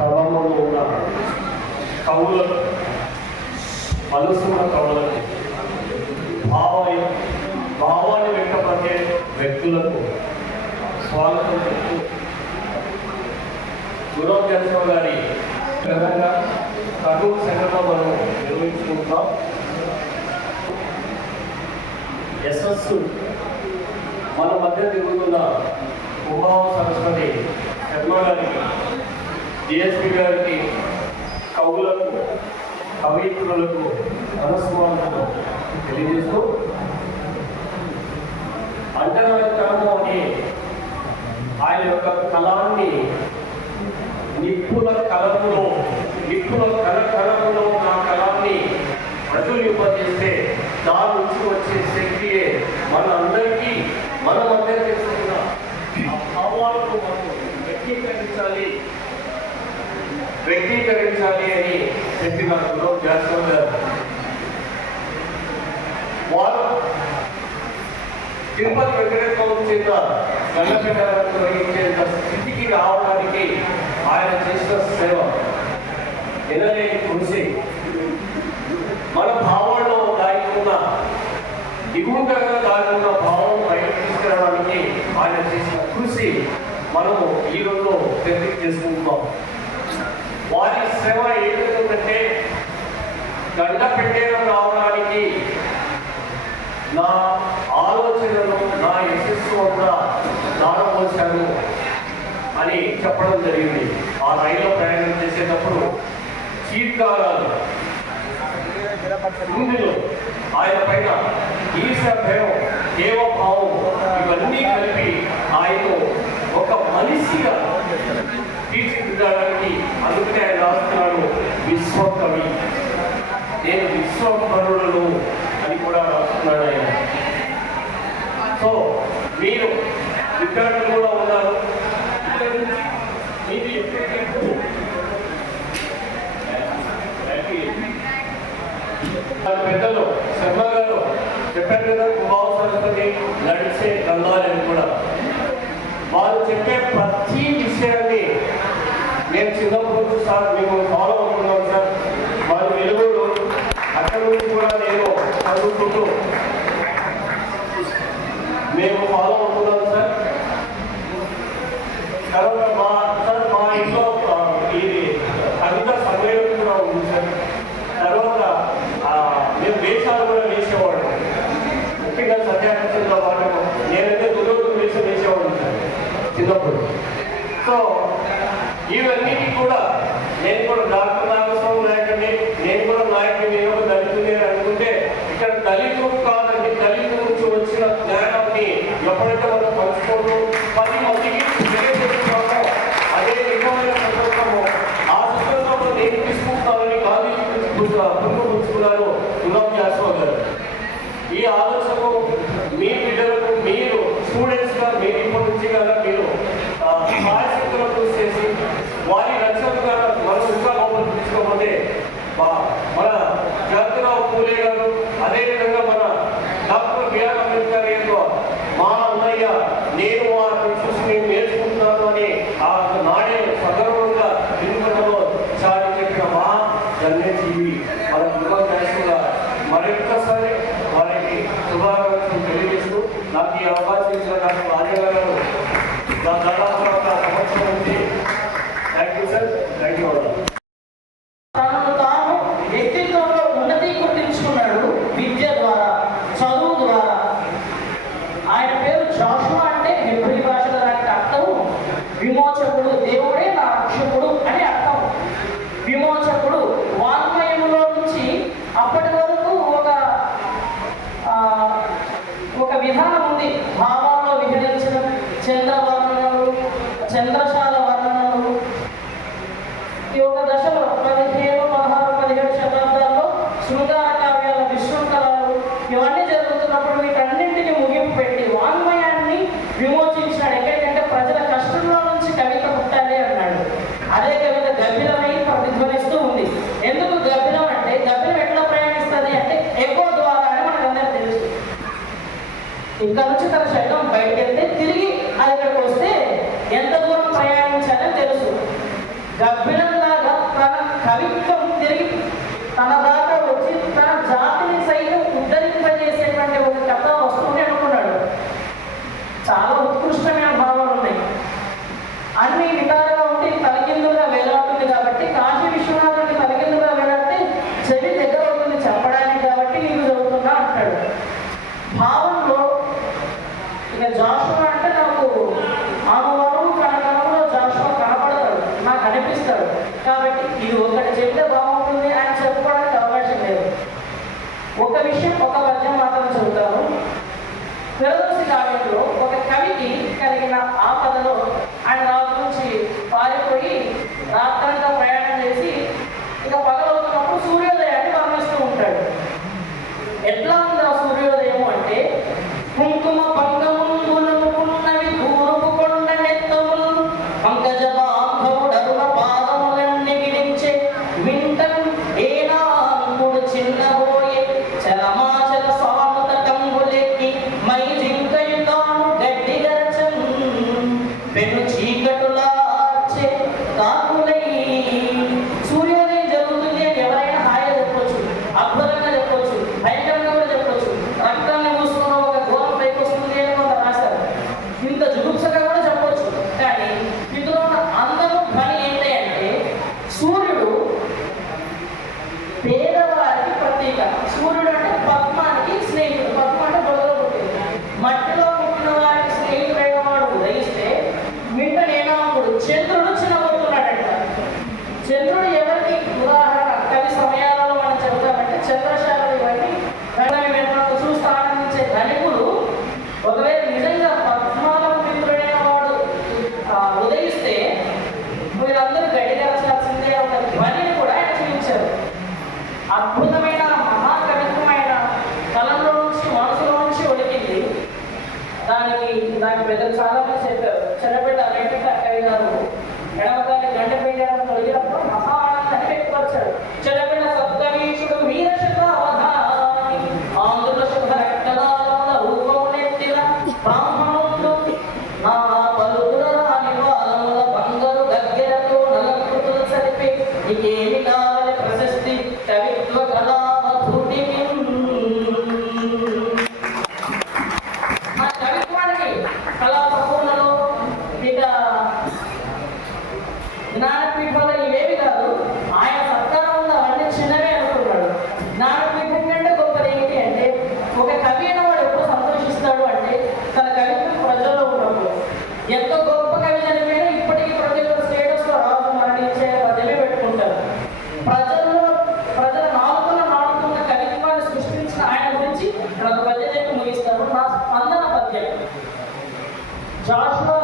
సభలో ఉన్న కవులకు, మనసున్న కవులకు, భావాన్ని వ్యక్తపరిచే వ్యక్తులకు స్వాగతం చెప్తూ గురవ్ జన్సన్ గారి ప్రధానంగా కర్నూలు సెంటర్లో మనం నిర్వహించుకుంటున్నాం. యశస్సు మన మధ్య తిరుగుతున్న ఉమావ సరస్వతి శర్మ గారికి, డిఎస్పి గారికి, కవులకు, కవయిత్రులకు మనస్వాలను తెలియజేస్తూ అంటరానితనము అని ఆయన యొక్క కళాన్ని నిప్పుల కలములో నా కళాన్ని ప్రచురింపజేస్తే దాని నుంచి వచ్చే శక్తియే మన అందరికీ మన మధ్య చేసుకున్న భావాలను మనం వ్యక్తీకరించాలి అని చెప్పిన గురవ్ జన్సన్ గారు వారు తిరుపతి వెంకటేశ్వరం చేత గల్లపెట్టాలను నిర్వహించేంత స్థితికి రావడానికి ఆయన చేసిన సేవ ఎనలేని కృషి. మన భావాల్లో దాగున్న దిగువగా దాగున్న భావం బయటకు తీసుకురావడానికి ఆయన చేసిన కృషి మనము ఈ రోజులో వ్యక్తం చేసుకుంటున్నాం. వారి సేవ ఏంటంటే గల్లపెట్టేరం రావడానికి నా ఆలోచనలు, నా యశస్సు అంతా దానపోశాను అని చెప్పడం జరిగింది. ఆ రైల్లో ప్రయాణం చేసేటప్పుడు చీత్కారాలు, ముందులో ఆయన పైన ఈశ భయం, దేవభావం ఇవన్నీ కలిపి ఆయన ఒక మనిషిగా తీర్చిదిద్దడానికి అందుకనే ఆయన రాస్తున్నాడు విశ్వకవి, నేను విశ్వకరులను అని కూడా రాస్తున్నాడు ఆయన. సో మీరు విద్యార్థులు కూడా ఉన్నారు. పెద్దలు శర్మ గారు చెప్పారు కదా, ఉమావ సరస్వతి నడిచే గంగాలని కూడా వారు చెప్పే ప్రతి విషయాన్ని నేను చిన్నప్పుడు సార్ మేము ఫాలో అవుతున్నాం సార్. వారు వెలుగులు అక్కడి నుంచి కూడా నేను చదువుకుంటూ మేము ఫాలో అవుతున్నాం సార్. తర్వాత మా ఇంట్లో ఇది కవిత సమ్మేళనం కూడా ఉంది సార్. తర్వాత మేము వేషాలు కూడా వేసేవాడు, ముఖ్యంగా సత్యాగ్రహంలో పాటు నేనైతే దుర్యోగం వేసేవాడు సార్ చిన్నప్పుడు. సో ఇవన్నిటి కూడా నేను కూడా డాక్టర్ నాగస్వామి నాయకుడిని, నేను కూడా నాయకుడిని, నేను ఒక దళితుని అనుకుంటే ఇక్కడ దళితులు కాదండి, దళితుల నుంచి వచ్చిన జ్ఞానాన్ని ఎప్పుడైతే మనం పంచుకోవడం 10 మందికి తెలియజేస్తున్నామో అదే నిజమైన సందర్భము. ఆ సందర్భంలో నేను తీసుకుంటానని గాంధీజీ పుంచుకున్నాను గురవ్ జన్సన్ గారు. ఈ ఆలోచనకు మీ బిడ్డలకు, మీరు స్టూడెంట్స్గా మీరు ఇప్పటి నుంచి కదా మీరు సాయశక్తులను కృషి చేసి వారి రచనగా మనం ఇంకా లోపలికి తీసుకోకపోతే మన జ్యోతిరావు పూలే గారు, అదేవిధంగా మన డాక్టర్ బిఆర్ అంబేద్కర్ గారు, మా అన్నయ్య నేను వారిని చూసి నేను నేర్చుకుంటున్నాను అని ఆ నాడే సగర్వంగా తిరుగులో చాటి చెప్పిన మా జన్మజీవి మన గురవ్ జన్సన్ గారు మరొక్కసారి వారికి శుభాకాంక్షలు తెలియజేస్తూ నాకు ఈ అవకాశం ఇచ్చిన డాక్టర్ రాజయ్య గారు దాదాపు ఒక సంవత్సరం నుంచి thank you sir, thank you. తనను తాను వ్యక్తిత్వంలో ఉన్నతి గుర్తించుకున్నాడు విద్య ద్వారా, చదువు ద్వారా. ఆయన పేరు జాషువా అంటే హెబ్రీ భాషలో దానికి అర్థం విమోచకుడు, దేవుడే నా రక్షకుడు అని అర్థం. విమోచకుడు వాంగ్మయంలో నుంచి అప్పటి వరకు ఒక విధానం ఉంది. భావాల్లో విహరించడం, చంద్రవర్ణనలు, చంద్రశాల వర్ణనలు. ఈ ఒక దశలో 15, 16, 17 శతాబ్దాల్లో శృంగార కావ్యాల విశృంఖలాలు ఇవన్నీ జరుగుతున్నప్పుడు వీటన్నింటినీ ముగింపు పెట్టి వాంగ్మయాన్ని విమోచించినాడు. ఎక్కడికంటే ప్రజల కష్టంలో నుంచి కవిత పుట్టాలి అన్నాడు. అదే కవిత గభీరమై ప్రతిధ్వనిస్తూ ఉంది. ఎందుకు గభీరం అంటే, గభీరం ఎట్లా ప్రయాణిస్తుంది అంటే ఎక్కువ ద్వారా అని మనకందరూ తెలుసు. ఇక్కడ నుంచి తన శరీరం బయటకు వెళ్తే తిరిగి అది ఇక్కడికి వస్తే ఎంత దూరం ప్రయాణించాలని తెలుసు. గభీరం కవిత్వం తిరిగి తన దాకా వచ్చి తన జాతిని సైతం ఉద్ధరింపజేసేటువంటి ఒక కథ వస్తువుని అనుకున్నాడు. చాలా ఉత్కృష్టమైన భావాలు ఉన్నాయి. అన్ని విధాలుగా ఉంటే తలకిందులుగా వేలాడుతుంది కాబట్టి కాశీ విశ్వనాథుడికి తలకిందులుగా వేలాడితే చెవి దగ్గర అవుతుంది చెప్పడానికి, కాబట్టి నీకు చదువుతున్నా అంటాడు. భావంలో ఇక జాషువా అంటే నాకు అనువనువు కనకనంలో జాషువా కనపడతాడు, నాకు అనిపిస్తాడు. కాబట్టి ఇది ఒకటి చెప్తే బాగుంటుంది అని చెప్పుకోవడానికి అవకాశం లేదు. ఒక విషయం ఒక పద్యం మాత్రం చెబుతాను. ఫిరదౌసి కావ్యంలో ఒక కవికి కలిగిన ఆపదలో ఆయన రాజు నుంచి పారిపోయి రాత్రంతా ప్రయాణం చేసి ఇక పగలవుతున్నప్పుడు సూర్యోదయాన్ని గమనిస్తూ ఉంటాడు. ఎట్లా ఉంది ఆ సూర్యోదయం అంటే, కుంకుమ పంగమున్నవి తూర్పు కొండ నెత్తములు పంకజ బాంధవుడరుల పాదములన్నీ గిడించే వింటం ఏనాంకుడు చిన్నబోయే చలమాచల సాముత కంబులెక్కి మై జింకయుతాను గడ్డి గరచం పెను చీకటులార్చే కాకులై. సూర్యోదయం జరుగుతుంది అని ఎవరైనా హాయిగా చెప్పొచ్చు, అద్భుతంగా చెప్పొచ్చు, భయంకరంగా కూడా చెప్పొచ్చు. రక్తాన్ని మూసుకున్న ఒక ఘోరం పైకి వస్తుంది అని కొంత రాశారు. ఇంత జుగుప్సగా కూడా చెప్పొచ్చు. కానీ ఇందులో ఉన్న అందము ధ్వని ఏంటి అంటే, సూర్యుడు పేదవారికి ప్రతీక. సూర్యుడు అంటే పద్మానికి స్నేహితుడు. పద్మ అంటే బొడలో పుట్టింది. మట్టిలో పుట్టిన వారికి స్నేహితుడైన వాడు ఉదయిస్తే మింటనేనాకుడు చంద్రుడు చిన్నబోతున్నాడంట. చంద్రుడు ఎవరికి ఉదాహరణ కవి సమయాలలో మనం చెబుతామంటే చంద్రశాల ఇవన్నీ వెంటనే చూస్తూ ఆనందించే ధనికులు ఒకవేళ నిజంగా పద్మాలకు మిత్రుడైన వాడు ఉదయిస్తే వీళ్ళందరూ గడిగరచాల్సిందే ఒక ధ్వనిని కూడా ఆయన చూపించారు. అద్భుతమైన మహాకవిత్వమైన కలంలో నుంచి మనసులో నుంచి ఒలికింది. దానికి పెద్దలు చాలా మంది చెప్పారు. చిన్నపిల్ల వెంకట కవి గారు ఎడమకాలి గంట పెట్టారని తొలగినప్పుడు మహా ఆనందాన్ని వ్యక్తపరిచాడు. చిన్నపిల్ల సప్తవీషుడు వీరశత అవధాని ఆంధ్రుల శుభ రక్తనాళముల రూపమునెత్తిన బ్రాహ్మణుడు నా పలుకుల రాని వాలముల బంగారు గగ్గెరతో నలకృతులు సరిపే నీకేమి కావాలి ప్రశస్తి కవిత్వ కళామధుడి. ఆ కవిత్వానికి కళాపూర్ణలో ఇక జ్ఞానపీఠంలో ఇవేవి కాదు. ఆయన సత్కారం ఉంది అవన్నీ చిన్నవే అనుకున్నాడు. జ్ఞానపీఠం కంటే గొప్పది ఏంటి అంటే, ఒక కవి అయిన వాడు ఎప్పుడు సంతోషిస్తాడు అంటే తన కవిత్వం ప్రజల్లో ఉన్నప్పుడు. ఎంత గొప్ప కవి చనిపోయినా ఇప్పటికీ ప్రతి ఒక్క స్టేటస్లో రాజు మరణించే పదవి పెట్టుకుంటారు. ప్రజల నాలుగున్న కవిత్వాన్ని సృష్టించిన ఆయన గురించి ఒక పద్యం చెప్పి ముగిస్తారు. నా స్పందన పద్యం. జాషువా